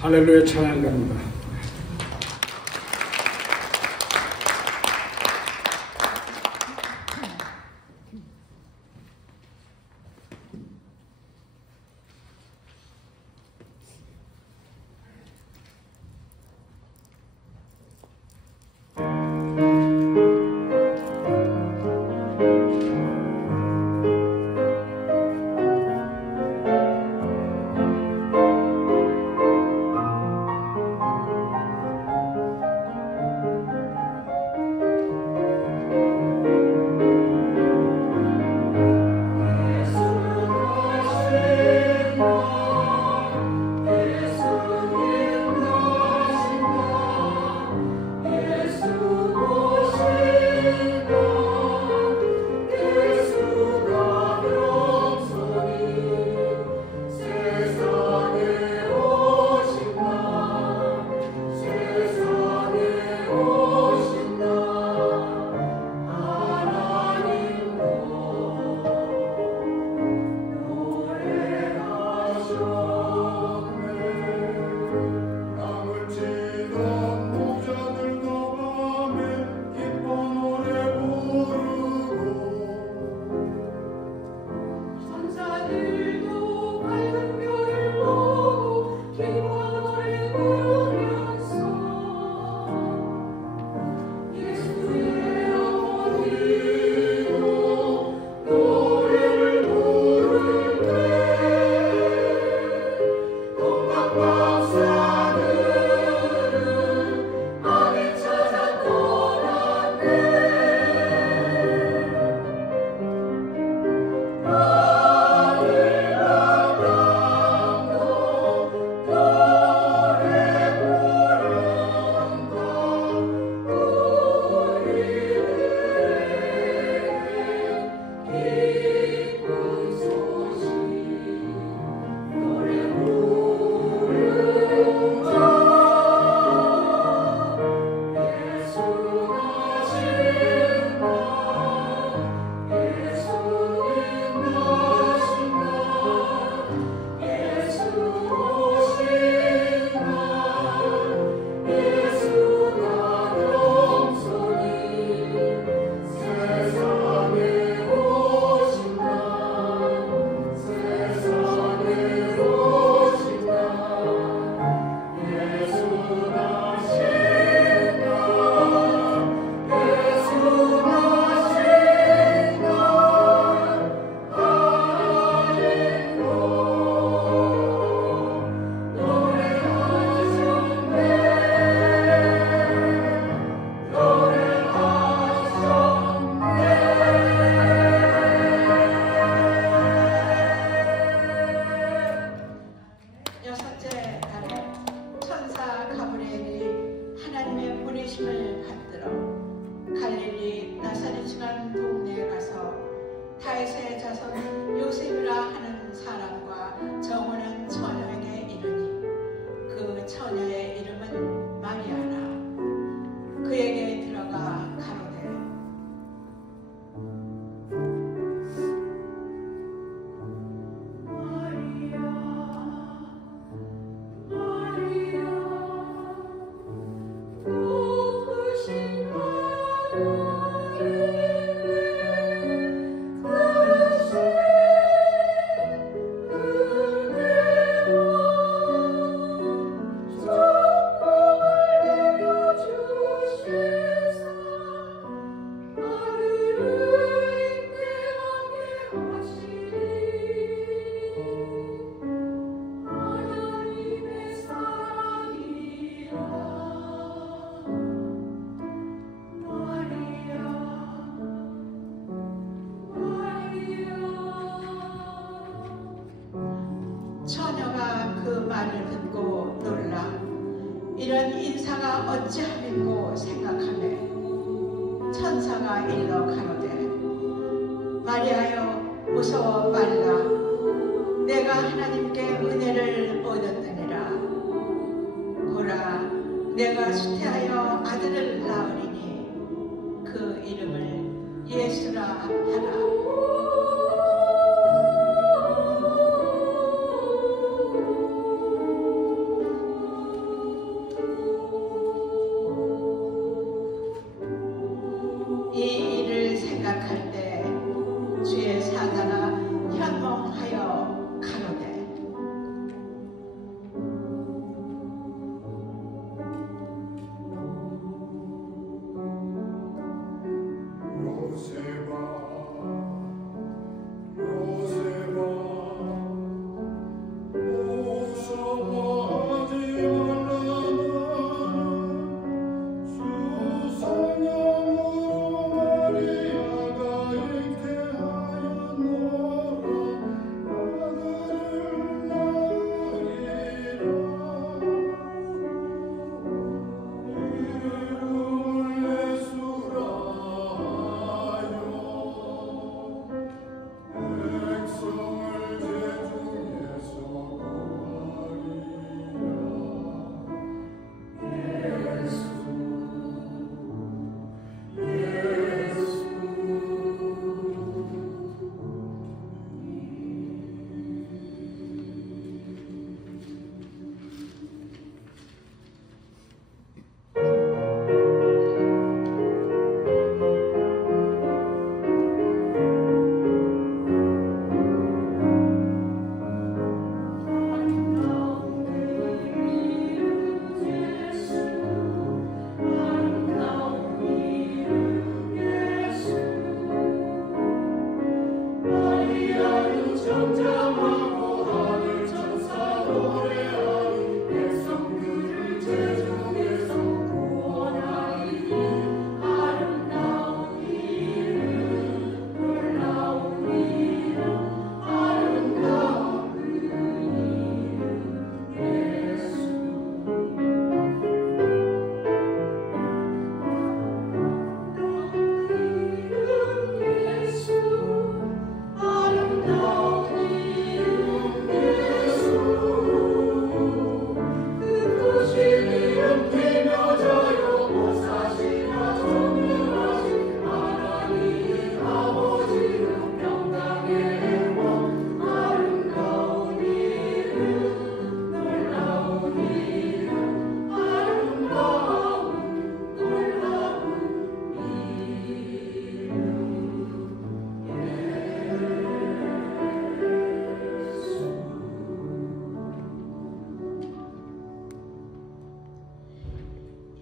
할렐루야 찬양합니다. 이런 인사가 어찌하는고 생각하매 천사가 일러 가로되 마리아여 무서워 말라 내가 하나님께 은혜를 얻었느니라 보라 내가 수태하여 아들을 낳으리니 그 이름을 예수라 하라.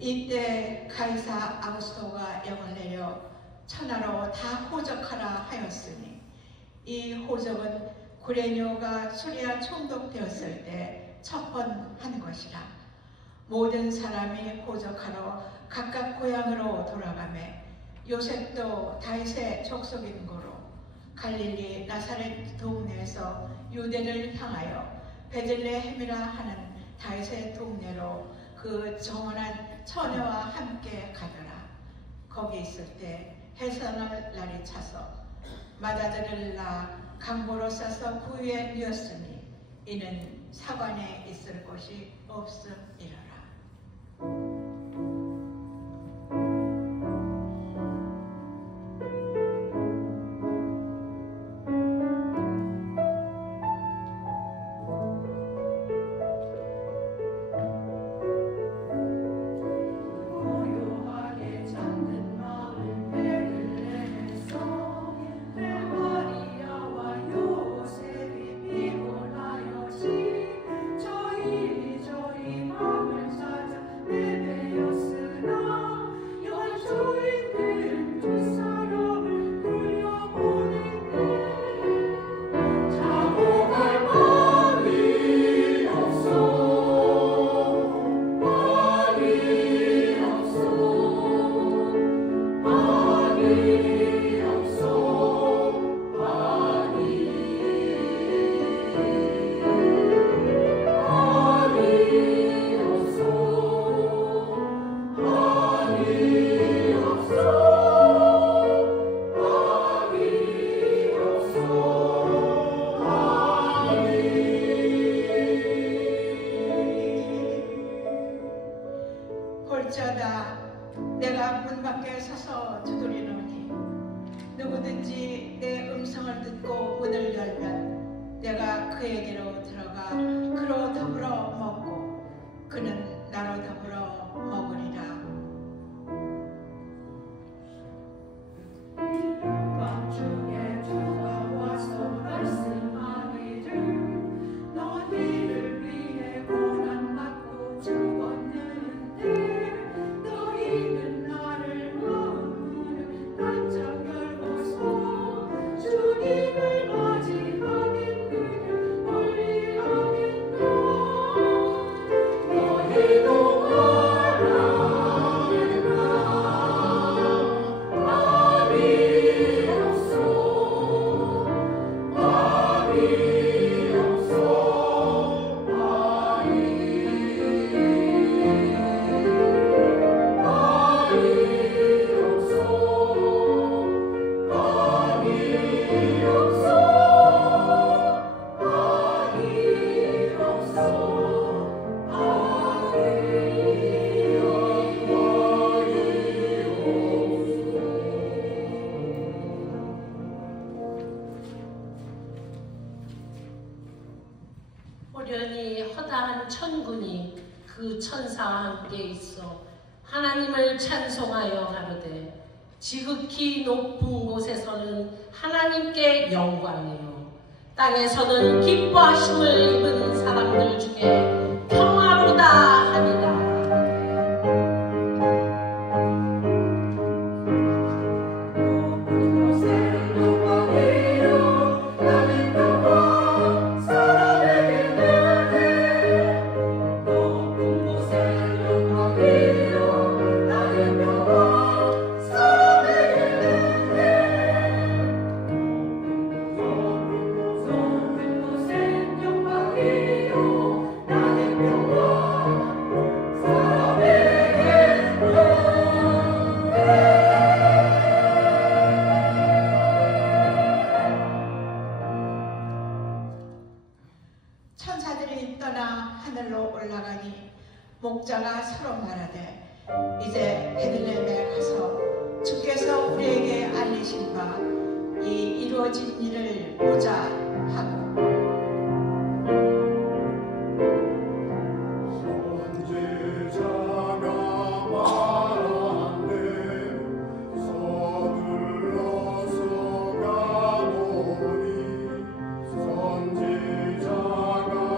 이때 가이사 아구스토가 영을 내려 천하로 다 호적하라 하였으니 이 호적은 구레뇨가 수리아 총독되었을 때 첫 번 한 것이라. 모든 사람이 호적하러 각각 고향으로 돌아가매 요셉도 다윗의 족속인 고로 갈릴리 나사렛 동네에서 유대를 향하여 베들레헴이라 하는 다윗의 동네로 그 정원한 처녀와 함께 가더라. 거기 있을 때 해산할 날이 차서 맏아들을 낳아 강보로 싸서 구유에 누웠으니 이는 사관에 있을 곳이 없음이라. 볼지어다 내가 문 밖에 서서 두드리노니 누구든지 내 음성을 듣고 문을 열면 내가 그에게로 들어가 그로 더불어 먹고 그는 나로 더불어 먹으리라. 밤중에 주가 와서 말씀하기를 너희를 위해 고난받고 죽었는데 너희는 나를 마음을 반짝 열고서 주님을 맞이하겠느냐 멀리 하겠나. 너희도 호련히 허다한 천군이 그 천사와 함께 있어 하나님을 찬송하여 가로되 지극히 높은 곳에서는 하나님께 영광이요 땅에서는 기뻐하심을 입은 사람들 중에 평화로다 하니라. 천사들이 떠나 하늘로 올라가니 목자가 서로 말하되 이제 베들레헴에 가서 주께서 우리에게 알리신 바 이 이루어진 일을 보자 하고 선지자가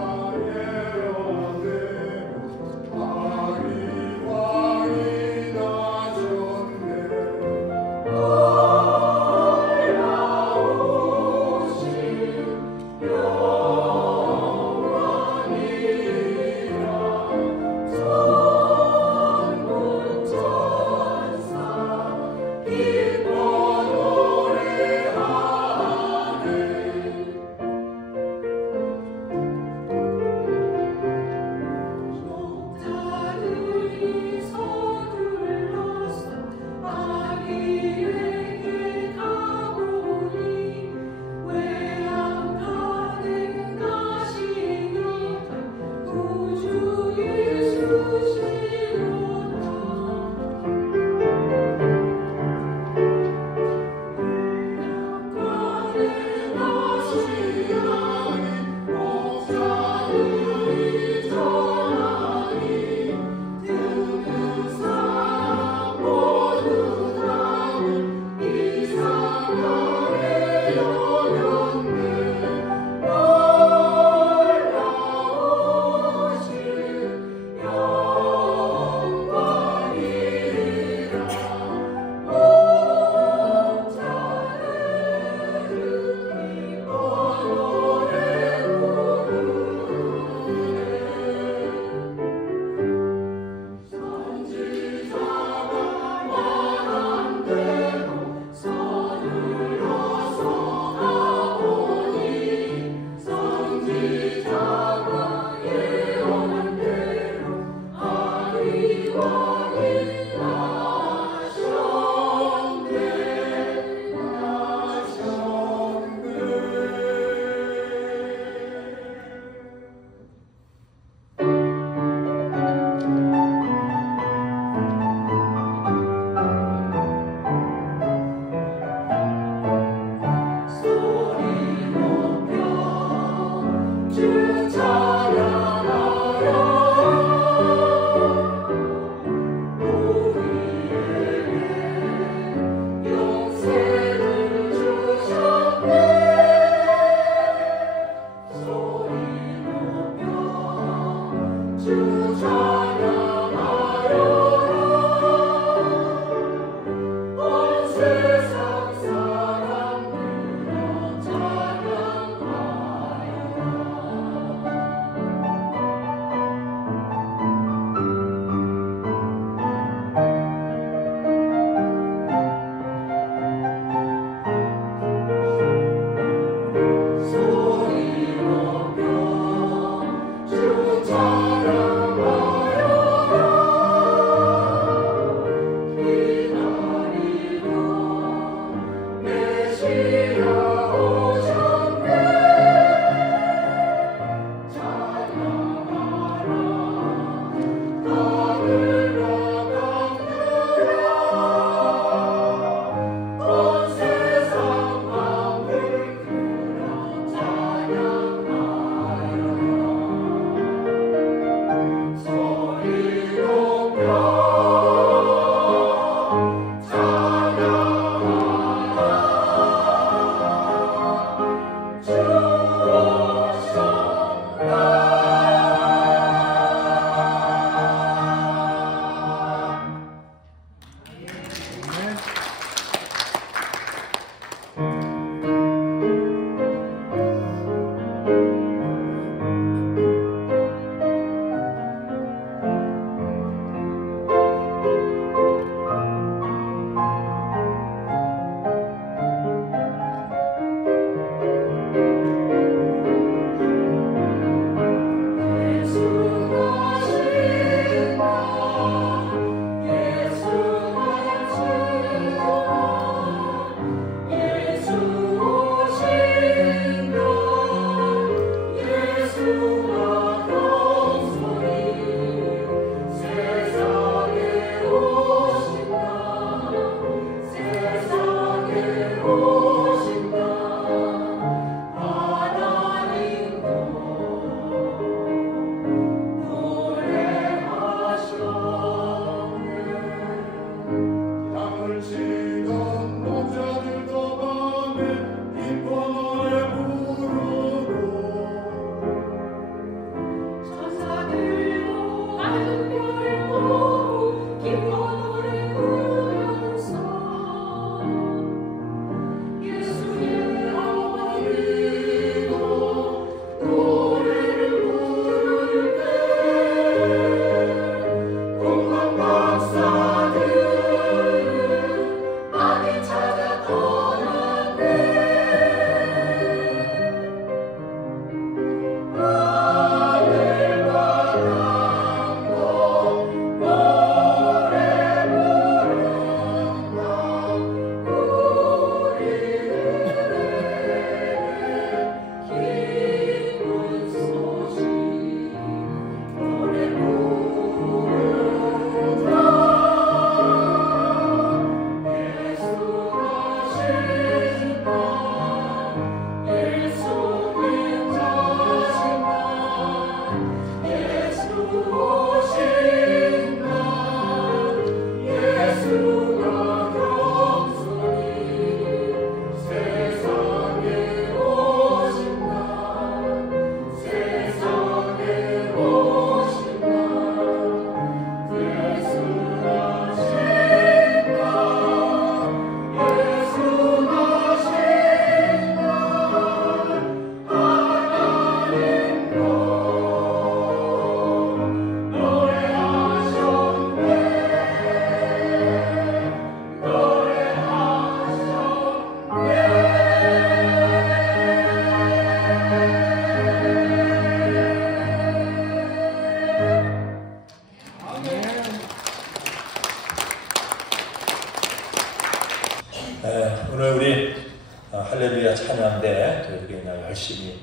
열심히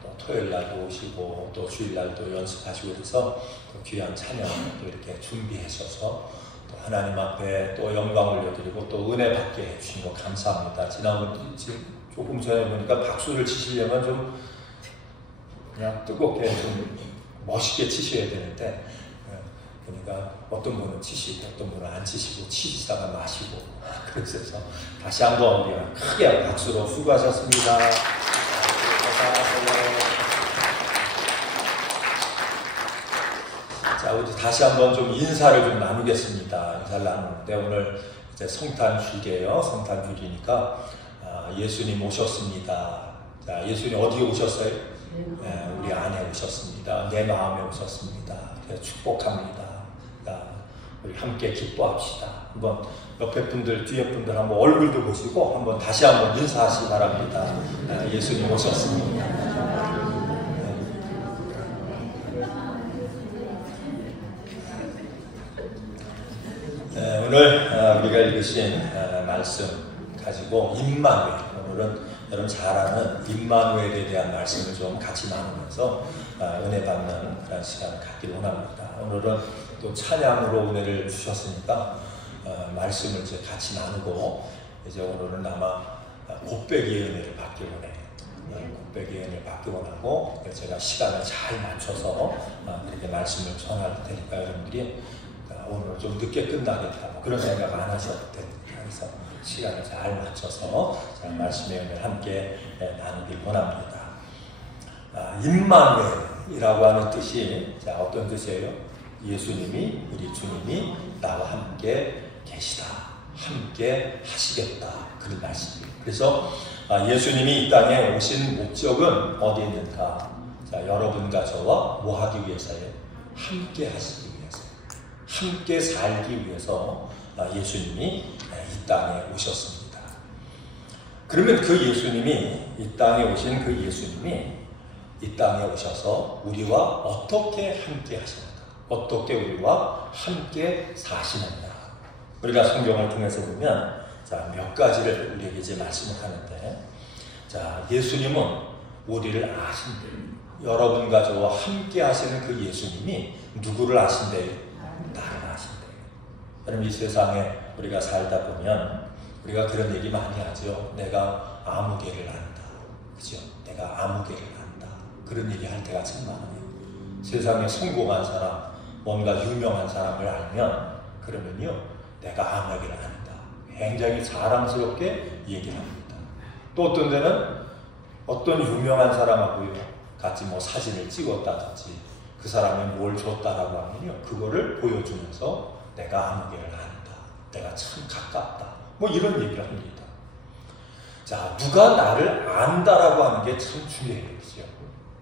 또 토요일 날도 오시고 또 주일 날도 연습하시고 그래서 또 귀한 찬양 또 이렇게 준비해 주셔서 또 하나님 앞에 또 영광 올려드리고 또 은혜 받게 해주신 거 감사합니다. 지금 조금 전에 보니까 박수를 치시려면 좀 그냥 뜨겁게 좀 멋있게 치셔야 되는데 그러니까 어떤 분은 치시고 어떤 분은 안 치시고 치시다가 마시고 그래서 다시 한번 우리가 크게 박수로 수고하셨습니다. 자, 우리 다시 한번 좀 인사를 좀 나누겠습니다. 인사를 나누는데 오늘 이제 성탄주일이에요. 성탄주일이니까 예수님 오셨습니다. 자, 예수님 어디에 오셨어요? 네, 우리 안에 오셨습니다. 내 마음에 오셨습니다. 축복합니다. 자, 우리 함께 기뻐합시다. 한번 옆에 분들, 뒤에 분들 한번 얼굴도 보시고 한번 다시 한번 인사하시기 바랍니다. 예수님 오셨습니다. 네, 오늘 우리가 읽으신 말씀 가지고 임마누엘, 오늘은 여러분 잘 아는 임마누엘에 대한 말씀을 좀 같이 나누면서 은혜 받는 그런 시간을 갖기를 원합니다. 오늘은 또 찬양으로 은혜를 주셨으니까 말씀을 이제 같이 나누고 이제 오늘은 아마 곱배기의 은혜를 받기 원해요. 곱배기의 은혜를 받기 원하고 제가 시간을 잘 맞춰서 그렇게 말씀을 전할 테니까 여러분들이 오늘 좀 늦게 끝나겠다 그런 생각 안 하셔도 됩니다. 그래서 시간을 잘 맞춰서 말씀의 은혜를 함께 나누길 원합니다. 임마누엘이라고 하는 뜻이 어떤 뜻이에요? 예수님이, 우리 주님이 나와 함께 계시다, 함께 하시겠다 그런 말씀이에요. 그래서 예수님이 이 땅에 오신 목적은 어디에 있는가? 여러분과 저와 뭐 하기 위해서요? 함께 하시기 위해서, 함께 살기 위해서 예수님이 이 땅에 오셨습니다. 그러면 그 예수님이, 이 땅에 오신 그 예수님이 이 땅에 오셔서 우리와 어떻게 함께 하시는가? 어떻게 우리와 함께 사시는가? 우리가 성경을 통해서 보면 몇 가지를 우리에게 이제 말씀을 하는데, 예수님은 우리를 아신대요. 여러분과 저와 함께 하시는 그 예수님이 누구를 아신대요? 나를 아신대요. 여러분, 이 세상에 우리가 살다 보면 우리가 그런 얘기 많이 하죠. 내가 아무개를 안다. 그죠? 내가 아무개를 안다. 그런 얘기 할 때가 참 많아요. 세상에 성공한 사람, 뭔가 유명한 사람을 알면 그러면요, 내가 아무개를 안다. 굉장히 자랑스럽게 얘기를 합니다. 또 어떤 데는 어떤 유명한 사람하고요, 같이 뭐 사진을 찍었다든지 그 사람이 뭘 줬다라고 하면요, 그거를 보여주면서 내가 아무개를 안다. 내가 참 가깝다. 뭐 이런 얘기를 합니다. 누가 나를 안다라고 하는 게 참 중요해요.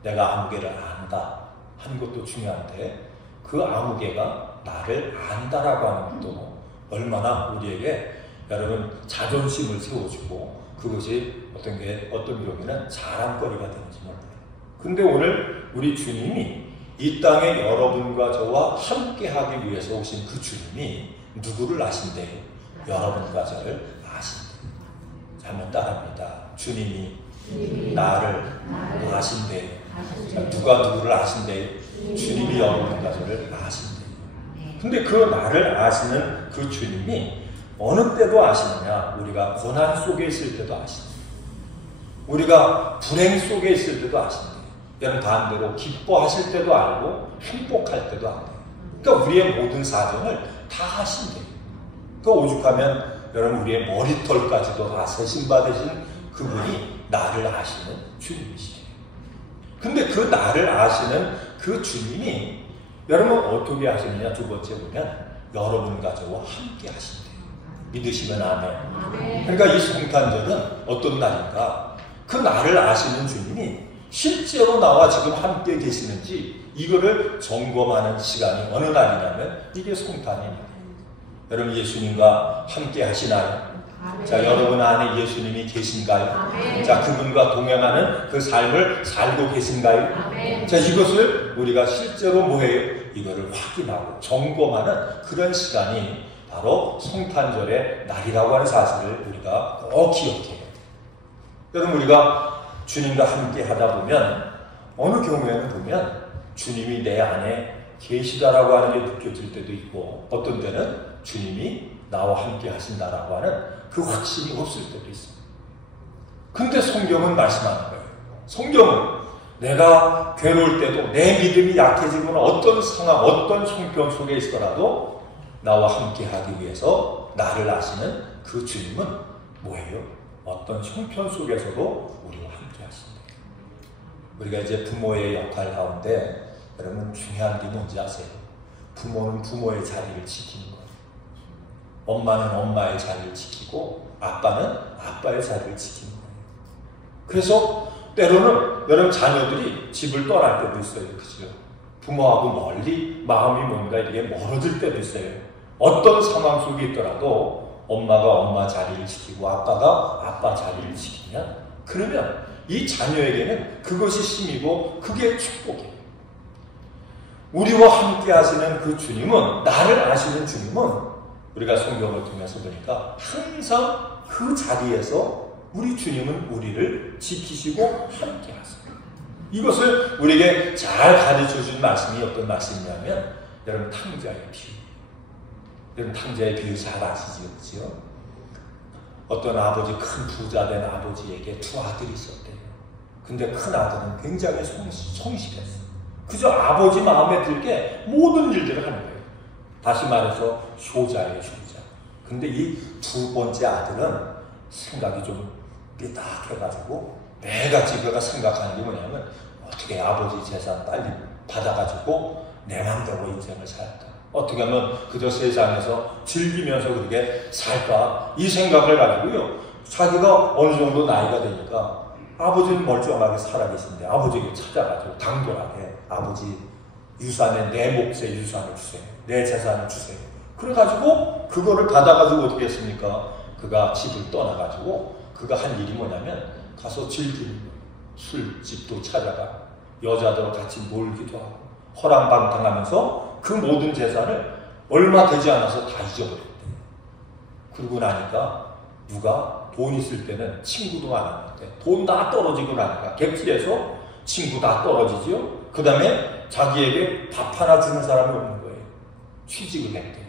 내가 아무개를 안다 하는 것도 중요한데 그 아무개가 나를 안다라고 하는 것도 얼마나 우리에게 여러분 자존심을 세워주고 그것이 어떤 경우에는 자랑거리가 되는지 몰라요. 근데 오늘 우리 주님이 이 땅에 여러분과 저와 함께 하기 위해서 오신 그 주님이 누구를 아신대요? 여러분과 저를 아신대요. 한번 따라합니다. 주님이 나를 아신대요. 누가 누구를 아신대요? 주님이 여러분과 저를 아신대요. 근데 그 나를 아시는 그 주님이 어느 때도 아시느냐? 우리가 고난 속에 있을 때도 아신대요. 우리가 불행 속에 있을 때도 아신대요. 여러분 반대로 기뻐하실 때도 알고 행복할 때도 알아요. 그러니까 우리의 모든 사정을 다 아신대요. 그 오죽하면 여러분 우리의 머리털까지도 다 세심받으신 그분이 나를 아시는 주님이시죠. 근데 그 나를 아시는 그 주님이 여러분 어떻게 하시느냐? 두 번째 보면 여러분과 저와 함께 하신대요. 믿으시면 아멘. 그러니까 이 성탄절은 어떤 날인가? 그 나를 아시는 주님이 실제로 나와 지금 함께 계시는지 이거를 점검하는 시간이 어느 날이냐면 이게 성탄입니다. 여러분 예수님과 함께 하시나요? 여러분 안에 예수님이 계신가요? 그분과 동행하는 그 삶을 살고 계신가요? 이것을 우리가 실제로 뭐해요? 이거를 확인하고 점검하는 그런 시간이 바로 성탄절의 날이라고 하는 사실을 우리가 꼭 기억해야 돼요. 여러분 우리가 주님과 함께 하다 보면 어느 경우에는 보면 주님이 내 안에 계시다라고 하는 게 느껴질 때도 있고 어떤 때는 주님이 나와 함께 하신다라고 하는 그 확신이 없을 때도 있습니다. 근데 성경은 말씀하는 거예요. 성경은 내가 괴로울 때도 내 믿음이 약해지거나 어떤 상황, 어떤 형편 속에 있더라도 나와 함께 하기 위해서 나를 아시는 그 주님은 뭐예요? 어떤 형편 속에서도 우리와 함께 하신다. 우리가 이제 부모의 역할 가운데 여러분 중요한 게 뭔지 아세요? 부모는 부모의 자리를 지키는 거예요. 엄마는 엄마의 자리를 지키고 아빠는 아빠의 자리를 지키는 거예요. 그래서 때로는 여러분 자녀들이 집을 떠날 때도 있어요. 그죠? 부모하고 멀리 마음이 뭔가 이렇게 멀어질 때도 있어요. 어떤 상황 속에 있더라도 엄마가 엄마 자리를 지키고 아빠가 아빠 자리를 지키면 그러면 이 자녀에게는 그것이 힘이고 그게 축복이에요. 우리와 함께 하시는 그 주님은, 나를 아시는 주님은 우리가 성경을 통해서 보니까 항상 그 자리에서 우리 주님은 우리를 지키시고 함께 하세요. 이것을 우리에게 잘 가르쳐준 말씀이 어떤 말씀이냐면 여러분 탕자의 비유. 여러분 탕자의 비유 잘 아시죠? 그렇죠? 어떤 아버지, 큰 부자 된 아버지에게 두 아들이 있었대요. 근데 큰 아들은 굉장히 성실했어요. 그저 아버지 마음에 들게 모든 일들을 하는 거예요. 다시 말해서 효자예요, 효자. 근데 이 두 번째 아들은 생각이 좀 삐딱해가지고 내가 집에가 생각하는 게 뭐냐면 어떻게 아버지 재산 빨리 받아가지고 내 맘대로 인생을 살까? 어떻게 하면 그저 세상에서 즐기면서 그렇게 살까? 이 생각을 가지고요. 자기가 어느 정도 나이가 되니까 아버지는 멀쩡하게 살아계신데 아버지에게 찾아가지고 당돌하게 아버지 유산에 내 몫의 유산을 주세요. 내 재산을 주세요. 그래가지고 그거를 받아가지고 어떻게 했습니까? 그가 집을 떠나가지고 그가 한 일이 뭐냐면 가서 즐기는 거예요. 술집도 찾아가 여자들과 같이 놀기도 하고 허랑방탕하면서 그 모든 재산을 얼마 되지 않아서 다 잊어버렸대요. 그러고 나니까 누가 돈 있을 때는 친구도 안 하는데 돈 다 떨어지고 나니까 객실에서 친구 다 떨어지죠. 그 다음에 자기에게 밥 하나 주는 사람이 없는 거예요. 취직을 했대요.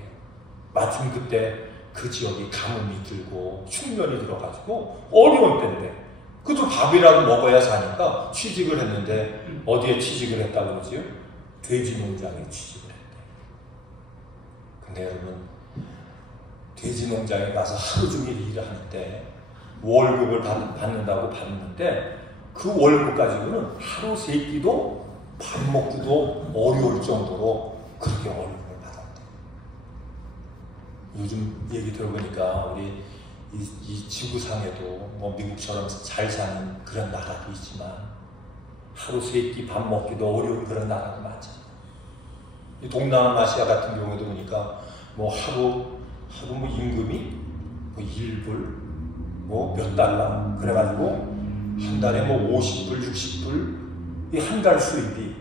마침 그때 그 지역이 가뭄이 들고 흉년이 들어가지고 어려운 때인데 그래도 밥이라도 먹어야 사니까 취직을 했는데 어디에 취직을 했다고 그러지요? 돼지 농장에 취직을 했대. 근데 여러분 돼지 농장에 가서 하루 종일 일을 하는데 월급을 받는다고 받는데 그 월급 가지고는 하루 세 끼도 밥 먹기도 어려울 정도로 그렇게 월급을 받았대. 요즘 얘기 들어보니까 우리 이 지구상에도 뭐 미국처럼 잘 사는 그런 나라도 있지만 하루 세 끼 밥 먹기도 어려운 그런 나라도 많잖아요. 이 동남아시아 같은 경우도 보니까 뭐 하루 뭐 임금이 뭐 1불 뭐 몇 달러 그래가지고 한 달에 뭐 50불 60불 이 한 달 수입이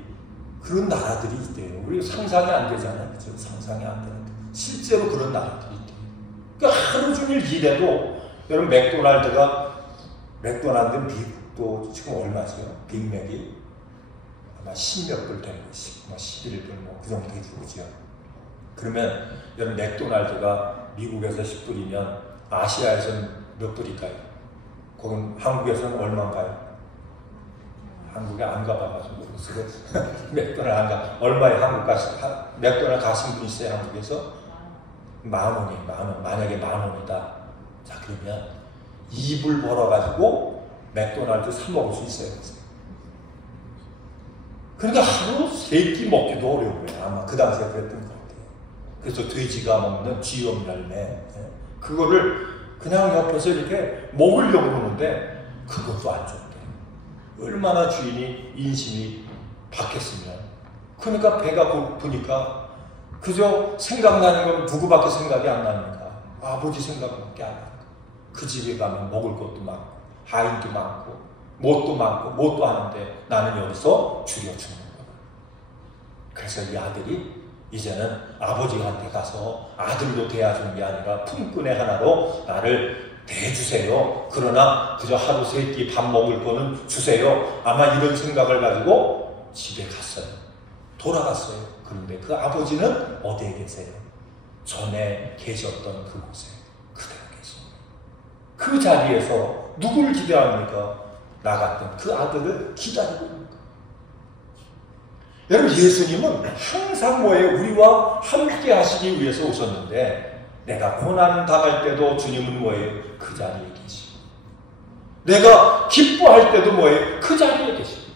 그런 나라들이 있대요. 우리 상상이 안 되잖아요. 그죠? 상상이 안 되는데 실제로 그런 나라들이 있대요. 그러니까 하루 종일 일해도 여러분 맥도날드 미국도 지금 얼마죠? 빅맥이 아마 10몇 불 되는 거지. 뭐 11불 뭐 그 정도 되죠. 그러면 여러분 맥도날드가 미국에서 10불이면 아시아에서는 몇 불일까요? 거긴 한국에서는 얼마인가요? 한국에 안 가봐가지고 맥도날드 안 가. 얼마에 맥도날드 가신 분 있어요? 한국에서? 10,000원이에요. 10,000원. 만약에 10,000원이다. 자 그러면 2불 벌어가지고 맥도날드 사 먹을 수 있어요. 그러니까 하루 3끼 먹기도 어려워요. 아마 그 당시에 그랬던 것 같아요. 그래서 돼지가 먹는 쥐염 열매 그거를 그냥 옆에서 이렇게 먹으려고 그러는데 그것도 안 좋대. 얼마나 주인이 인심이 박혔으면. 그러니까 배가 고프니까 그저 생각나는 건 누구밖에 생각이 안 나니까 아버지 생각밖에 안 나니까 그 집에 가면 먹을 것도 많고 하인도 많고 뭣도 많고 뭣도 하는데 나는 여기서 줄여 주는 거야. 그래서 이 아들이 이제는 아버지한테 가서 아들로 대해주는 게 아니라 품꾼의 하나로 나를 대주세요. 그러나 그저 하루 세 끼 밥 먹을 거는 주세요. 아마 이런 생각을 가지고 집에 갔어요. 돌아갔어요. 그런데 그 아버지는 어디에 계세요? 전에 계셨던 그곳에 그대로 계십니다. 그 자리에서 누굴 기대합니까? 나갔던 그 아들을 기다리고 있는 거예요. 여러분, 예수님은 항상 뭐예요? 우리와 함께 하시기 위해서 오셨는데, 내가 고난 당할 때도 주님은 뭐예요? 그 자리에 계시고, 내가 기뻐할 때도 뭐예요? 그 자리에 계시고,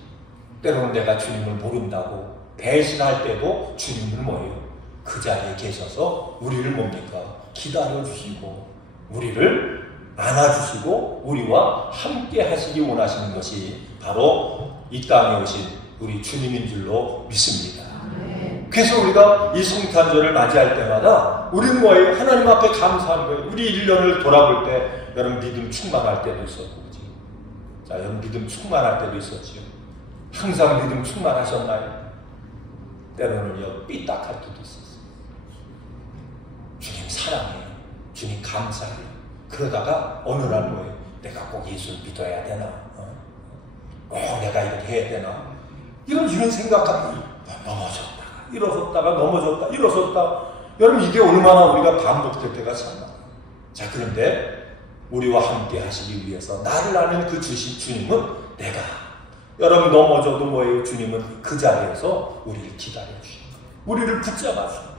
때로는 내가 주님을 모른다고 배신할 때도 주님은 뭐예요? 그 자리에 계셔서 우리를 뭡니까? 기다려주시고, 우리를 안아주시고, 우리와 함께 하시기 원하시는 것이 바로 이 땅에 오신 우리 주님인 줄로 믿습니다. 그래서 우리가 이 성탄절을 맞이할 때마다 우리는 뭐예요? 하나님 앞에 감사한 거예요. 우리 1년을 돌아볼 때 여러분 믿음 충만할 때도 있었고, 그렇죠? 자, 여러분 믿음 충만할 때도 있었지요. 항상 믿음 충만하셨나요? 때로는요, 삐딱할 때도 있었어요. 주님 사랑해요. 주님 감사해요. 그러다가 어느 날 뭐예요? 내가 꼭 예수를 믿어야 되나? 꼭 내가 이렇게 해야 되나? 이런 생각하면 넘어졌다가 일어섰다가 넘어졌다 일어섰다. 여러분, 이게 얼마나 우리가 반복될 때가 참 많아요. 자, 그런데 우리와 함께 하시기 위해서 나를 아는 그 주님은 내가, 여러분 넘어져도 뭐예요? 주님은 그 자리에서 우리를 기다려주시고 우리를 붙잡아주시고,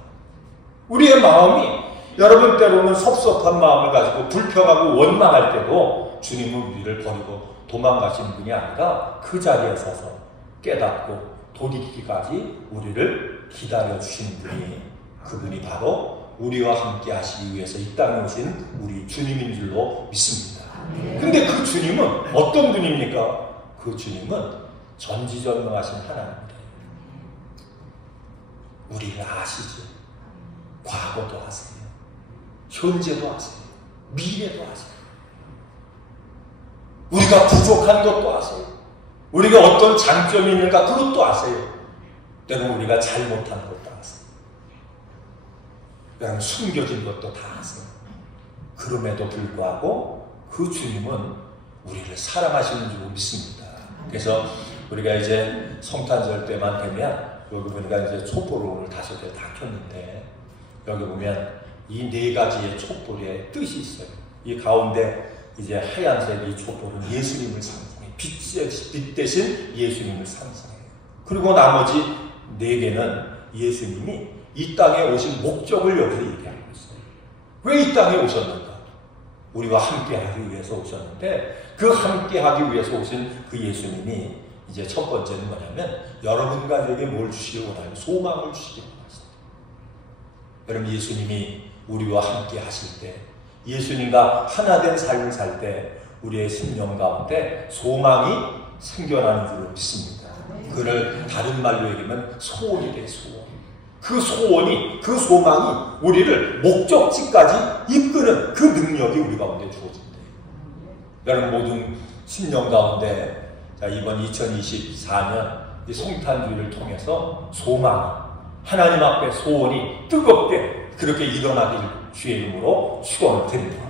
우리의 마음이 여러분 때로는 섭섭한 마음을 가지고 불평하고 원망할 때도 주님은 우리를 버리고 도망가시는 분이 아니라 그 자리에 서서 깨닫고 돌이키기까지 우리를 기다려주시는 분이, 그분이 바로 우리와 함께 하시기 위해서 이 땅에 오신 우리 주님인 줄로 믿습니다. 근데 그 주님은 어떤 분입니까? 그 주님은 전지전능하신 하나님입니다. 우리를 아시죠? 과거도 아세요. 현재도 아세요. 미래도 아세요. 우리가 부족한 것도 아세요. 우리가 어떤 장점이 있는가 그것도 아세요. 때로는 우리가 잘못한 것도 아세요. 그냥 숨겨진 것도 다 아세요. 그럼에도 불구하고 그 주님은 우리를 사랑하시는 줄 믿습니다. 그래서 우리가 이제 성탄절 때만 되면 여기 보니까 이제 촛불을 오늘 5개 다 켰는데, 여기 보면 이 4가지의 촛불의 뜻이 있어요. 이 가운데 이제 하얀색 이 촛불은 예수님을 상징해요. 빛 대신 예수님을 상징해요. 그리고 나머지 4개는 예수님이 이 땅에 오신 목적을 여기서 얘기하고 있어요. 왜 이 땅에 오셨는가? 우리와 함께 하기 위해서 오셨는데, 그 함께 하기 위해서 오신 그 예수님이 이제 첫 번째는 뭐냐면 여러분과 저에게 뭘 주시기 원하요? 소망을 주시기 원하십니다. 여러분, 예수님이 우리와 함께 하실 때, 예수님과 하나 된 삶을 살 때 우리의 심령 가운데 소망이 생겨나는 줄로 믿습니다. 그를 다른 말로 얘기하면 소원이래, 소원. 그 소원이, 그 소망이 우리를 목적지까지 이끄는 그 능력이 우리 가운데 주어진대요. 여러분, 모든 심령 가운데 자, 이번 2024년 이 성탄주의를 통해서 소망, 하나님 앞에 소원이 뜨겁게 그렇게 일어나길 주의 이름으로 축원을 드립니다.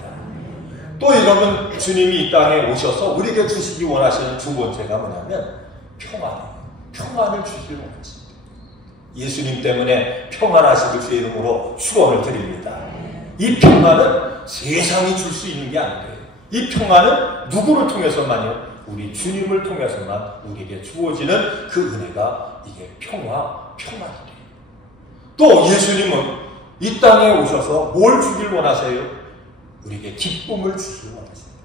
또 여러분, 주님이 이 땅에 오셔서 우리에게 주시기 원하시는 두 번째가 뭐냐면 평안이에요. 평안을 주시기 원하십니다. 예수님 때문에 평안하시길 주의 이름으로 축원을 드립니다. 이 평안은 세상이 줄 수 있는 게 아니에요. 이 평안은 누구를 통해서만요? 우리 주님을 통해서만 우리에게 주어지는 그 은혜가 이게 평안이래요. 또 예수님은 이 땅에 오셔서 뭘 주길 원하세요? 우리에게 기쁨을 주길 원하십니다.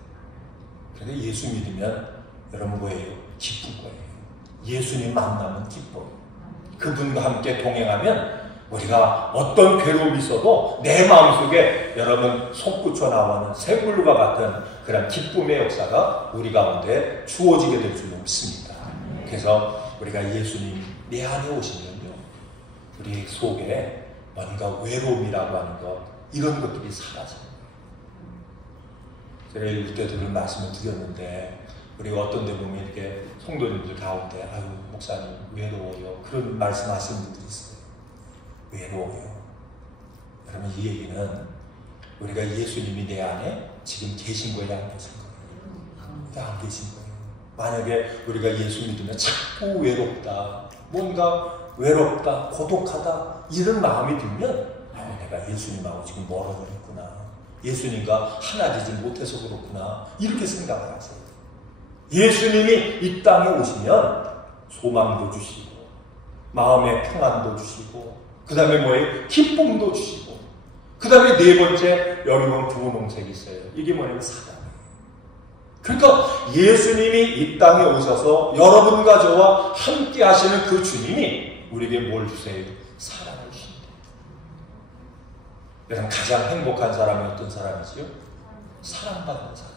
그런데 예수 믿으면 여러분 뭐예요? 기쁜 거예요. 예수님 만나면 기뻐요. 그분과 함께 동행하면 우리가 어떤 괴로움이 있어도 내 마음속에 여러분 솟구쳐 나오는 샘물과 같은 그런 기쁨의 역사가 우리 가운데 주어지게 될 줄 믿습니다. 그래서 우리가 예수님 내 안에 오시면요, 우리 속에 뭔가 외로움이라고 하는 것, 이런 것들이 사라져요. 제가 일부 때 늘 말씀을 드렸는데, 우리가 어떤 데 보면 이렇게 성도님들 가운데 아유 목사님 외로워요, 그런 말씀하시는 분들이 있어요. 외로워요. 그러면 이 얘기는 우리가 예수님이 내 안에 지금 계신 거예요, 안 계신 거예요? 안 계신 거예요. 만약에 우리가 예수 믿으면 자꾸 외롭다, 뭔가 외롭다, 고독하다 이런 마음이 들면 내가 예수님하고 지금 멀어버렸구나, 예수님과 하나 되지 못해서 그렇구나, 이렇게 생각을 하세요. 예수님이 이 땅에 오시면 소망도 주시고 마음의 평안도 주시고 그 다음에 뭐예요? 기쁨도 주시고 그 다음에 네 번째 여기 보면 분홍색이 있어요. 이게 뭐냐면 사랑이에요. 그러니까 예수님이 이 땅에 오셔서 여러분과 저와 함께 하시는 그 주님이 우리에게 뭘 주세요? 사랑을 주신다. 여러분 가장 행복한 사람이 어떤 사람이지요? 사랑받는 사람.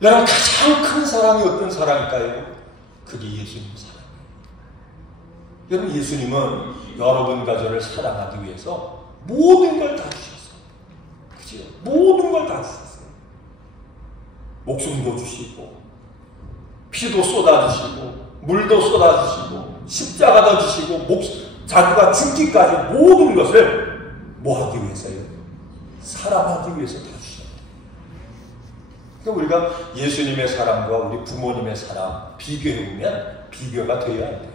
여러분 가장 큰 사랑이 어떤 사랑일까요? 그게 예수님 사랑이에요. 여러분 예수님은 여러분과 저를 사랑하기 위해서 모든 걸 다 주셨어요. 그죠? 모든 걸 다 주셨어요. 목숨도 주시고 피도 쏟아주시고 물도 쏟아주시고 십자가도 주시고 자기가 죽기까지 모든 것을 뭐 하기 위해서요? 사랑하기 위해서 다 주셨어요. 그러니까 우리가 예수님의 사랑과 우리 부모님의 사랑 비교해보면 비교가 되어야 안 돼요.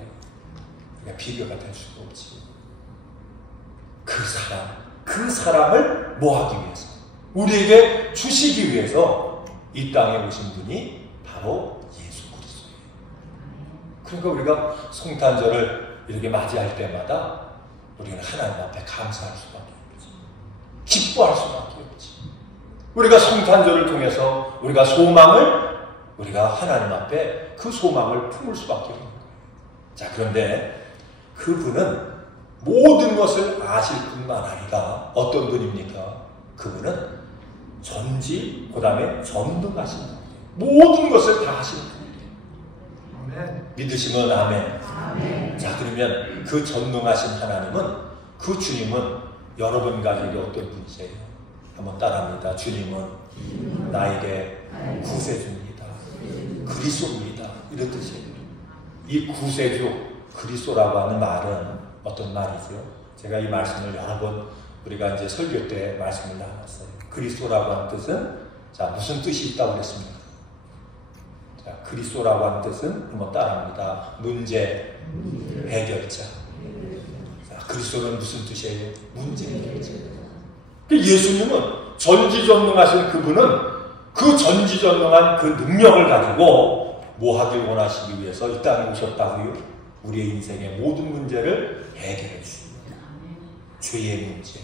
그러니까 비교가 될 수가 없지. 그 사랑을 뭐 하기 위해서, 우리에게 주시기 위해서 이 땅에 오신 분이 바로 예수 그리스도예요. 그러니까 우리가 성탄절을 이렇게 맞이할 때마다 우리는 하나님 앞에 감사할 수밖에 없지. 기뻐할 수밖에 없지. 우리가 성탄절을 통해서 우리가 하나님 앞에 그 소망을 품을 수밖에 없는 거예요. 자, 그런데 그분은 모든 것을 아실 뿐만 아니라 어떤 분입니까? 그분은 전지, 그 다음에 전능하신 분이에요. 모든 것을 다 하시는 분이에요. 아멘. 믿으시면 아멘. 아멘. 자, 그러면 그 전능하신 하나님은, 그 주님은 여러분 가족이 어떤 분이세요? 한번 따라합니다. 주님은 나에게 구세주입니다. 그리스도입니다. 이런 뜻이에요. 이 구세주, 그리스도라고 하는 말은 어떤 말이죠? 제가 이 말씀을 여러 번 우리가 이제 설교 때 말씀을 나눴어요. 그리스도라고 하는 뜻은, 자, 무슨 뜻이 있다고 그랬습니까? 자, 그리스도라고 하는 뜻은 한번 따라합니다. 문제 해결자. 자, 그리스도는 무슨 뜻이에요? 문제 해결자. 예수님은 전지전능하신 그분은 그 전지전능한 그 능력을 가지고 뭐 하길 원하시기 위해서 이 땅에 오셨다고요? 우리의 인생의 모든 문제를 해결해 주십니다. 죄의 문제,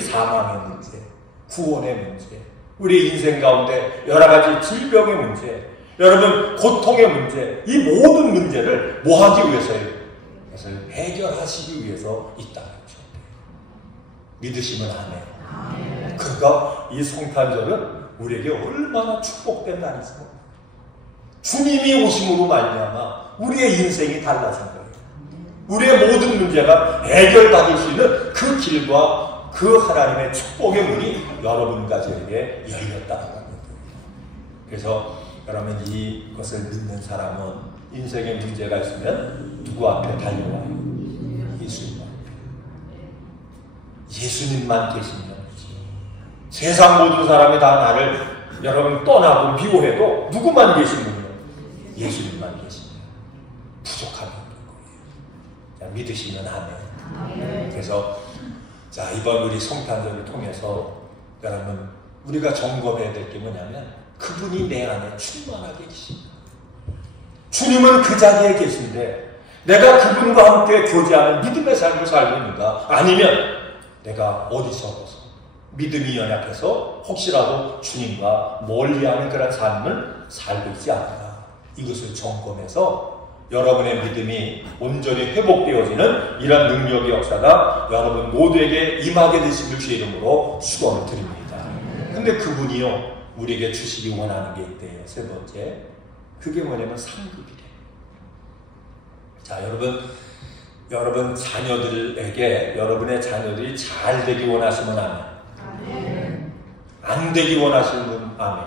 사망의 문제, 구원의 문제, 우리 인생 가운데 여러 가지 질병의 문제, 여러분 고통의 문제, 이 모든 문제를 뭐 하기 위해서요? 그것을 해결하시기 위해서 이 땅에 오셨대요. 믿으시면 아멘. 그러니까 이 성탄절은 우리에게 얼마나 축복된 날이죠. 주님이 오심으로 말미암아 우리의 인생이 달라진 거예요. 우리의 모든 문제가 해결받을 수 있는 그 길과 그 하나님의 축복의 문이 여러분과 저에게 열렸다는 겁니다. 그래서 여러분 이것을 믿는 사람은 인생에 문제가 있으면 누구 앞에 달려와요? 예수님. 예수님만 계시면 세상 모든 사람이 다 나를 여러분 떠나고 미워해도 누구만 계시면요? 예수님만 계시면 부족하게 없는 거예요. 자, 믿으시면 아멘. 그래서 자, 이번 우리 성탄절을 통해서 여러분 우리가 점검해야 될 게 뭐냐면 그분이 내 안에 충만하게 계십니다. 주님은 그 자리에 계신데 내가 그분과 함께 교제하는 믿음의 삶을 살고 있는가? 아니면 내가 어디서 믿음이 연약해서 혹시라도 주님과 멀리하는 그런 삶을 살고 있지 않나, 이것을 점검해서 여러분의 믿음이 온전히 회복되어지는 이런 능력의 역사가 여러분 모두에게 임하게 되시길 주 이름으로 축원을 드립니다. 근데 그분이요 우리에게 주시기 원하는 게 있대요. 세 번째, 그게 뭐냐면 상급이래요. 자, 여러분 자녀들에게 여러분의 자녀들이 잘 되기 원하시면 아멘. 안 되기 원하시는 분 아멘.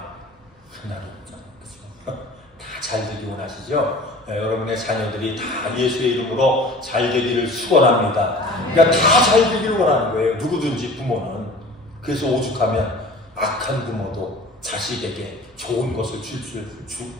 하나도 없잖아요. 다 잘 되기 원하시죠? 네, 여러분의 자녀들이 다 예수의 이름으로 잘 되기를 축원합니다. 그러니까 다 잘 되기를 원하는 거예요. 누구든지 부모는. 그래서 오죽하면 악한 부모도 자식에게 좋은 것을 줄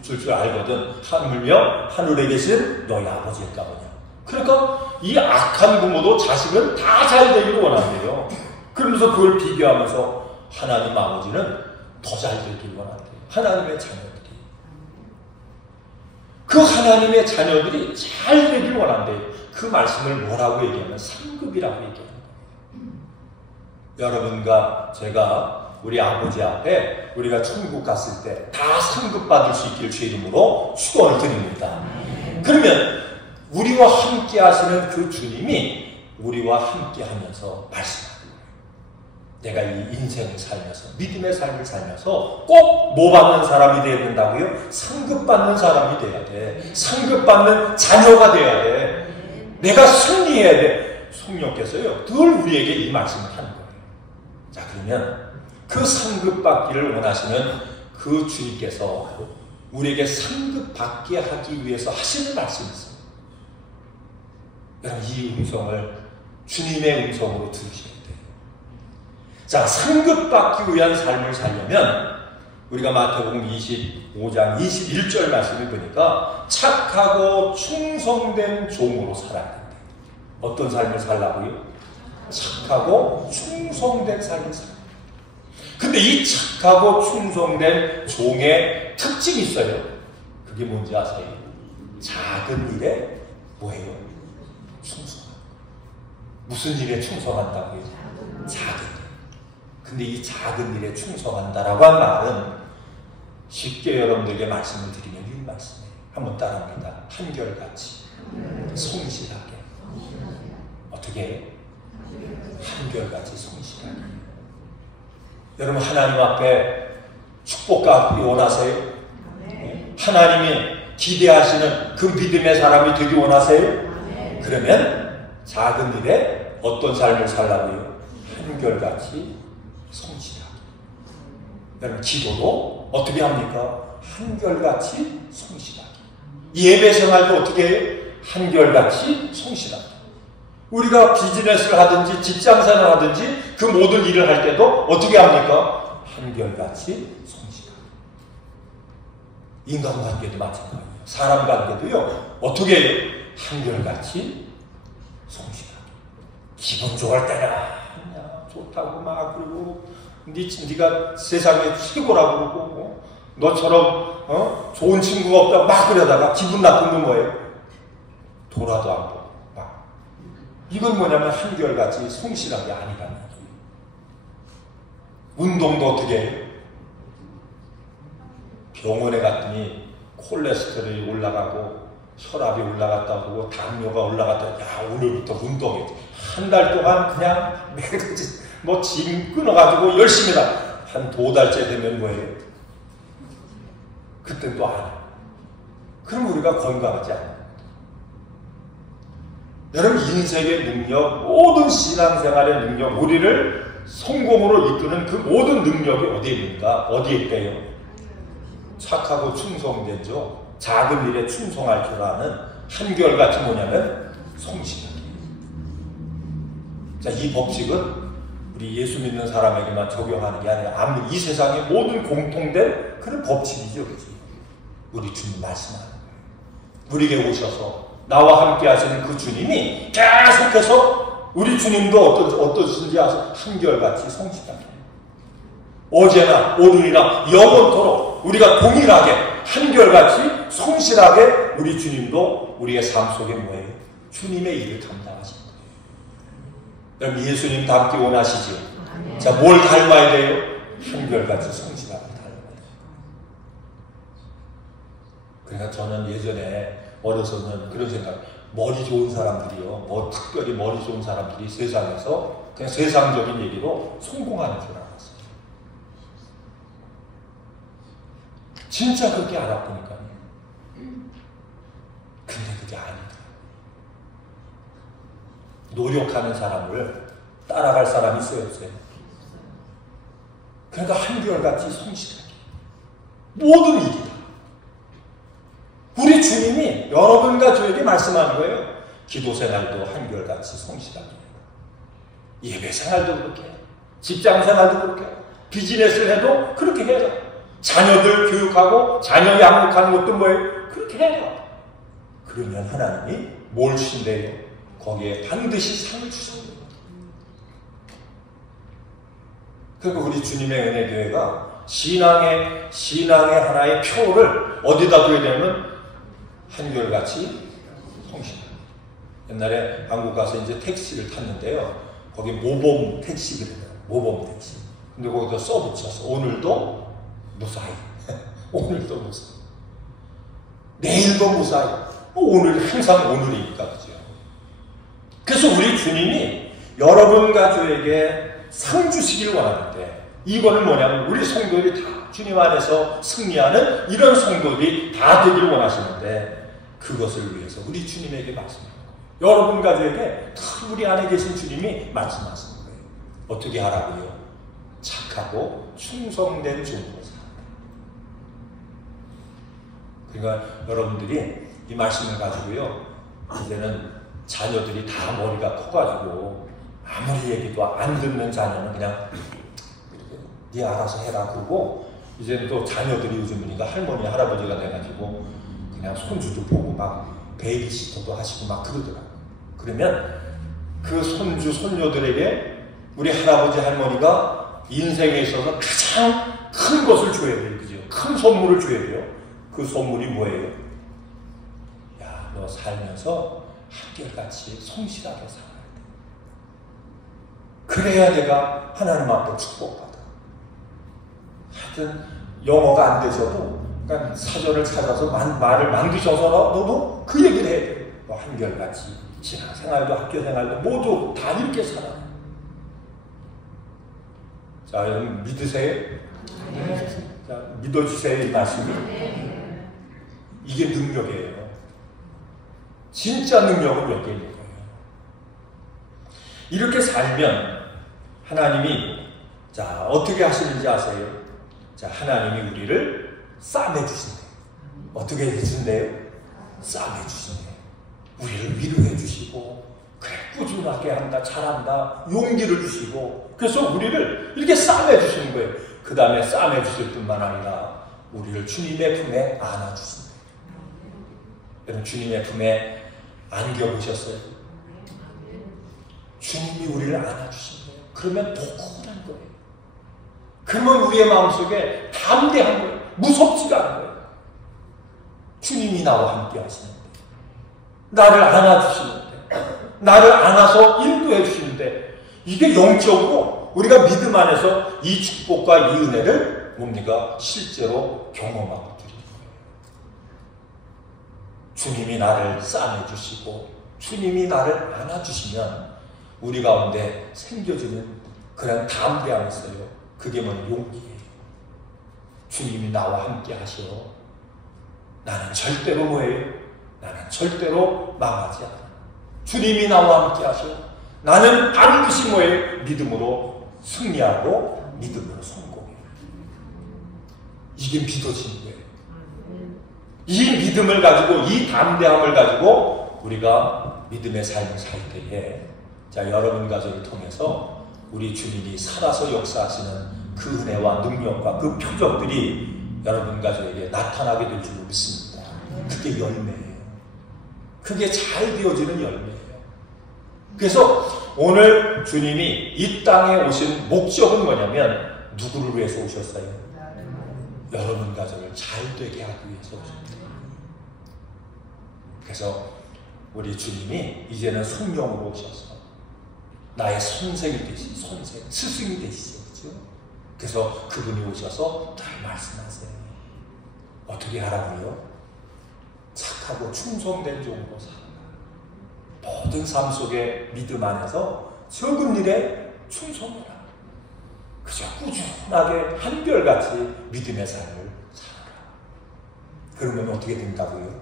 줄 알거든. 하물며 하늘에 계신 너희 아버지일까 보냐. 그러니까 이 악한 부모도 자식은 다 잘 되기를 원한대요. 그러면서 그걸 비교하면서 하나님 아버지는 더 잘 되기를 원한대요. 하나님의 자녀들이. 그 하나님의 자녀들이 잘 되기를 원한대요. 그 말씀을 뭐라고 얘기하면 상급이라고 얘기하는 거예요. 여러분과 제가 우리 아버지 앞에 우리가 천국 갔을 때 다 상급받을 수 있기를 주 이름으로 축원을 드립니다. 그러면 우리와 함께 하시는 그 주님이 우리와 함께 하면서 말씀하는 거예요. 내가 이 인생을 살면서 믿음의 삶을 살면서 꼭 뭐 받는 사람이 되어야 된다고요? 상급받는 사람이 돼야 돼. 상급받는 자녀가 돼야 돼. 내가 승리해야 돼. 성령께서요 늘 우리에게 이 말씀을 하는 거예요. 자, 그러면 그 상급받기를 원하시는 그 주님께서 우리에게 상급받게 하기 위해서 하시는 말씀이 있어요. 여러분, 이 음성을 주님의 음성으로 들으셔야 돼요. 자, 상급받기 위한 삶을 살려면 우리가 마태복음 25장 21절 말씀을 보니까 착하고 충성된 종으로 살아야 된다. 어떤 삶을 살라고요? 착하고 충성된 삶을 살아야 된다. 근데 이 착하고 충성된 종의 특징이 있어요. 그게 뭔지 아세요? 작은 일에 뭐예요? 충성한다. 무슨 일에 충성한다고요? 작은 일. 근데 이 작은 일에 충성한다라고 한 말은 쉽게 여러분들에게 말씀을 드리면 이 말씀이에요. 한번 따라합니다. 한결같이 성실하게. 어떻게 해요? 한결같이 성실하게. 여러분, 하나님 앞에 축복받기 원하세요? 하나님이 기대하시는 그 믿음의 사람이 되기 원하세요? 그러면 작은 일에 어떤 삶을 살라고요? 한결같이 성실하게. 여러분, 기도도 어떻게 합니까? 한결같이 성실하게. 예배 생활도 어떻게 해요? 한결같이 성실하게. 우리가 비즈니스를 하든지 직장생활을 하든지 그 모든 일을 할 때도 어떻게 합니까? 한결같이 성실하게. 인간관계도 마찬가지예요. 사람 관계도요. 어떻게 해요? 한결같이 성실하게. 기분 좋을 때나 좋다고 막 그러고 네가 세상에 최고라고 그러고 너처럼 좋은 친구가 없다고 막 그러다가 기분 나쁜 건 뭐예요? 돌아도 안 보고 막. 이건 뭐냐면 한결같이 성실하게 아니라는 거예요. 운동도 어떻게 해요? 병원에 갔더니 콜레스테롤이 올라가고 혈압이 올라갔다고 당뇨가 올라갔다. 야, 오늘부터 운동해. 한 달 동안 그냥 매일같이 짐 끊어가지고 열심히 한 2달째 되면 뭐예요? 그때 또 안 해요. 그럼 우리가 건강하지 않아요. 여러분, 인생의 능력, 모든 신앙생활의 능력, 우리를 성공으로 이끄는 그 모든 능력이 어디에 있는가? 어디에 있대요? 착하고 충성되죠. 작은 일에 충성할 줄 아는 한결같이 뭐냐면 성실하게. 자, 이 법칙은 우리 예수 믿는 사람에게만 적용하는 게 아니라 이 세상의 모든 공통된 그런 법칙이죠. 그렇지? 우리 주님 말씀하는 거예요. 우리에게 오셔서 나와 함께 하시는 그 주님이 계속해서 우리 주님도 어떠신지 아세요? 한결같이 성실하게. 어제나 오늘이나 영원토록 우리가 동일하게 한결같이 성실하게 우리 주님도 우리의 삶 속에 뭐예요? 주님의 일을 감당하십니다. 여러분, 예수님 닮기 원하시죠? 자, 뭘 닮아야 돼요? 한결같이 성실하게 닮아야 돼요. 그러니까 저는 예전에 어려서는 그런 생각, 머리 좋은 사람들이요, 특별히 머리 좋은 사람들이 세상에서 그냥 세상적인 얘기로 성공하는 줄 알았어요. 진짜 그렇게 알아보니까요. 근데 그게 아니다. 노력하는 사람을 따라갈 사람이 있어요, 없어요? 그러니까 한결같이 성실하게. 모든 일이다. 우리 주님이 여러분과 저에게 말씀하는 거예요. 기도 생활도 한결같이 성실하게. 예배 생활도 그렇게. 직장 생활도 그렇게 해라. 비즈니스를 해도 그렇게 해라. 자녀들 교육하고 자녀 양육하는 것도 뭐예요? 그렇게 해라. 그러면 하나님이 뭘 주신대요? 거기에 반드시 상을 주신대요. 그리고 우리 주님의 은혜교회가 신앙의 하나의 표를 어디다 둬야 되냐면 한결같이 성실. 옛날에 한국 가서 이제 택시를 탔는데요. 거기 모범 택시 그래요. 모범 택시. 근데 거기다 써붙였어. 오늘도 무사히. 오늘도 무사히. 내일도 무사히. 오늘 항상 오늘이니까 그죠. 그래서 우리 주님이 여러분 가족에게 상 주시길 원하는데 이거는 뭐냐면 우리 성도들이 다 주님 안에서 승리하는 이런 성도들이 다 되길 원하시는데 그것을 위해서 우리 주님에게 말씀하는 거예요. 여러분 가족에게 다 우리 안에 계신 주님이 말씀하시는 거예요. 어떻게 하라고요? 착하고 충성된 종으로 살아라. 그러니까 여러분들이 이 말씀을 가지고요. 이제는 자녀들이 다 머리가 커가지고 아무리 얘기도 안 듣는 자녀는 그냥 네 알아서 해라 그러고 이제는 또 자녀들이 요즘 보니까 할머니 할아버지가 돼가지고 그냥 손주도 보고 막 베이비시터도 하시고 막 그러더라고요. 그러면 그 손주 손녀들에게 우리 할아버지 할머니가 인생에 있어서 가장 큰 것을 줘야 돼요. 그죠? 큰 선물을 줘야 돼요. 그 선물이 뭐예요? 야, 너 살면서 한결같이 성실하게 살아야 돼. 그래야 내가 하나님 앞에 축복받아. 하여튼 영어가 안 되셔도 그러니까 사전을 찾아서 말을 만드셔서라도 그 얘기를 해야 돼요. 너 한결같이 신앙생활도 학교생활도 모두 다 이렇게 살아. 자, 여러분 믿으세요? 네. 자, 믿어주세요. 이 말씀이. 네. 이게 능력이에요. 진짜 능력은 여기에 있는 거예요. 이렇게 살면 하나님이 자 어떻게 하시는지 아세요? 자, 하나님이 우리를 싸매주신대요. 어떻게 해주신대요? 싸매주신대요. 우리를 위로해 주시고 그래 꾸준하게 한다 잘한다 용기를 주시고 그래서 우리를 이렇게 싸매주시는 거예요. 그 다음에 싸매주실 뿐만 아니라 우리를 주님의 품에 안아주신대요. 여러분 주님의 품에 안겨보셨어요? 주님이 우리를 안아주신 거예요. 그러면 포근한 거예요. 그러면 우리의 마음속에 담대한 거예요. 무섭지가 않은 거예요. 주님이 나와 함께 하시는데 나를 안아주시는데 나를 안아서 인도해 주시는데 이게 영적으로 우리가 믿음 안에서 이 축복과 이 은혜를 뭡니까? 실제로 경험하고 드리는 거예요. 주님이 나를 싸매주시고 주님이 나를 안아주시면 우리 가운데 생겨지는 그런 담대함이 있어요. 그게 뭐냐? 용기예요. 주님이 나와 함께 하셔. 나는 절대로 뭐예요? 나는 절대로 망하지 않아. 주님이 나와 함께 하셔. 나는 반드시 뭐예요? 믿음으로 승리하고 믿음으로 성공해요. 이게 믿어지는 거예요. 이 믿음을 가지고 이 담대함을 가지고 우리가 믿음의 삶을 살 때에 자 여러분 가족을 통해서 우리 주님이 살아서 역사하시는 그 은혜와 능력과 그 표적들이 여러분 가족에게 나타나게 될 줄로 믿습니다. 그게 열매예요. 그게 잘 되어지는 열매예요. 그래서 오늘 주님이 이 땅에 오신 목적은 뭐냐면 누구를 위해서 오셨어요? 여러분 가족을 잘 되게 하기 위해서 오셨습니다. 그래서 우리 주님이 이제는 성령으로 오셔서 나의 선생이 되시, 선생, 스승이 되시죠. 그렇죠? 그래서 그분이 오셔서 잘 말씀하세요. 어떻게 하라고요? 착하고 충성된 종으로 살아라. 모든 삶 속에 믿음 안에서 적은 일에 충성해라. 그저 꾸준하게 한결같이 믿음의 삶을 살아라. 그러면 어떻게 된다고요?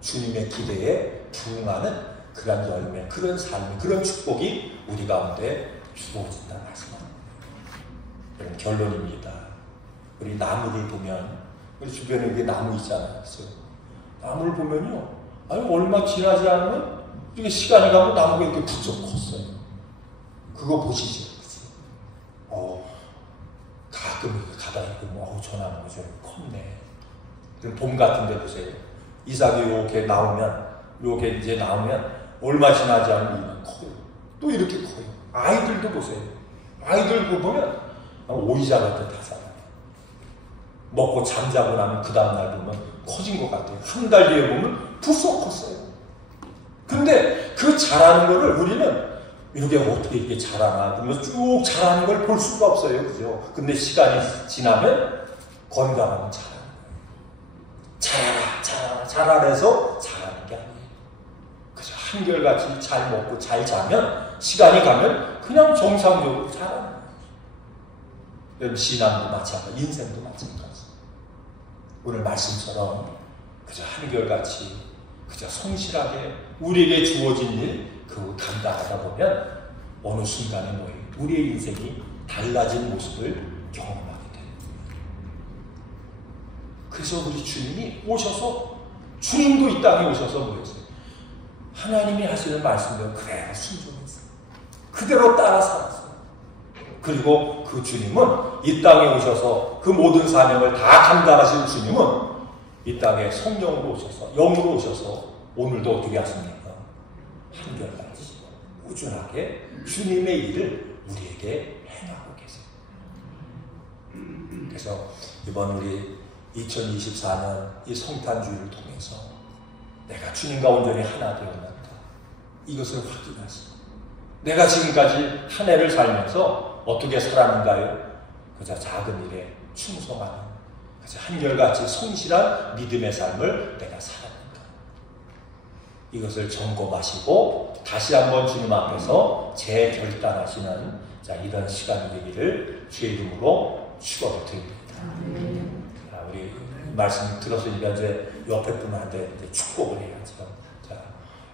주님의 기대에 부응하는 그런 열매, 그런 삶, 그런 축복이 우리 가운데 주어진다는 말씀입니다. 여러분 결론입니다. 우리 나무를 보면 우리 주변에 이게 나무 있잖아요. 그렇죠? 나무를 보면요, 아니 얼마 지나지 않으면 이게 시간이 가고 나무가 이렇게 부쩍 컸어요. 그거 보시죠. 그렇죠? 소나무가 좀 컸네. 봄 같은데 보세요. 이삭이 이렇게 나오면, 이렇게 이제 나오면 얼마 지나지 않으면 커요. 또 이렇게 커요. 아이들도 보세요. 아이들 보면 오이자 같은 다 자라요. 먹고 잠자고 나면 그 다음날 보면 커진 것 같아요. 한 달 뒤에 보면 부쩍 컸어요. 근데 그 자라는 거를 우리는 이게 어떻게 이렇게 자라나 그러면서 쭉 자라는 걸 볼 수가 없어요. 그죠? 근데 시간이 지나면 건강하면 자라는 거예요. 자라래서 자라는 게 아니에요. 그죠? 한결같이 잘 먹고 잘 자면 시간이 가면 그냥 정상적으로 자라는 거예요. 신앙도 마찬가지, 인생도 마찬가지. 오늘 말씀처럼 그저 한결같이 그저 성실하게 우리에게 주어진 일 그 감당하다 보면 어느 순간에 뭐예요? 우리의 인생이 달라진 모습을 경험하게 돼요. 그래서 우리 주님이 오셔서 주님도 이 땅에 오셔서 뭐였어요? 하나님이 하시는 말씀대로 그대로 순종했어요. 그대로 따라 살았어요. 그리고 그 주님은 이 땅에 오셔서 그 모든 사명을 다 감당하신 주님은 이 땅에 성령으로 오셔서 영으로 오셔서 오늘도 어떻게 하십니까? 한결같이 꾸준하게 주님의 일을 우리에게 행하고 계세요. 그래서 이번 우리 2024년 이 성탄주의를 통해서 내가 주님과 온전히 하나 되었는가 이것을 확인하시고 내가 지금까지 한 해를 살면서 어떻게 살았는가요? 그저 작은 일에 충성하는 그저 한결같이 성실한 믿음의 삶을 내가 살았는가 이것을 점검하시고 다시 한번 주님 앞에서 재결단하시는 이런 시간이 되기를 주의 이름으로 축원드립니다. 자, 우리 말씀 들었으니까 이제 옆에 분한테 축복을 해야죠. 자,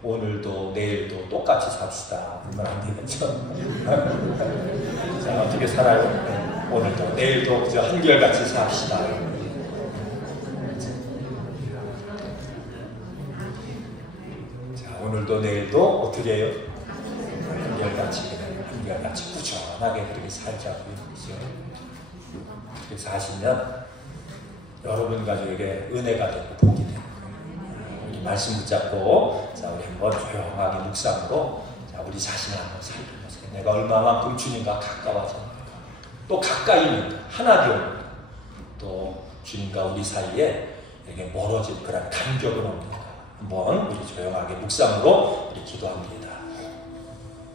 오늘도 내일도 똑같이 삽시다. 그러면 안 되겠죠? 자, 어떻게 살아요? 오늘도 내일도 그저 한결같이 삽시다. 오늘도 내일도 어떻게 해요? 한결같이 꾸준하게 그렇게 살자고 있죠. 그래서 하시면 여러분 가족에게 은혜가 되고 복이 되는 거예요. 우리 말씀 붙잡고 자 우리 한번 조용하게 묵상으로 자 우리 자신을 한번 살펴보세요. 내가 얼마만큼 주님과 가까워졌는가 또 가까이 있는가 하나 되었는가 또 주님과 우리 사이에 이렇게 멀어질 그런 간격은 없는가 한번 우리 조용하게 묵상으로 우리 기도합니다.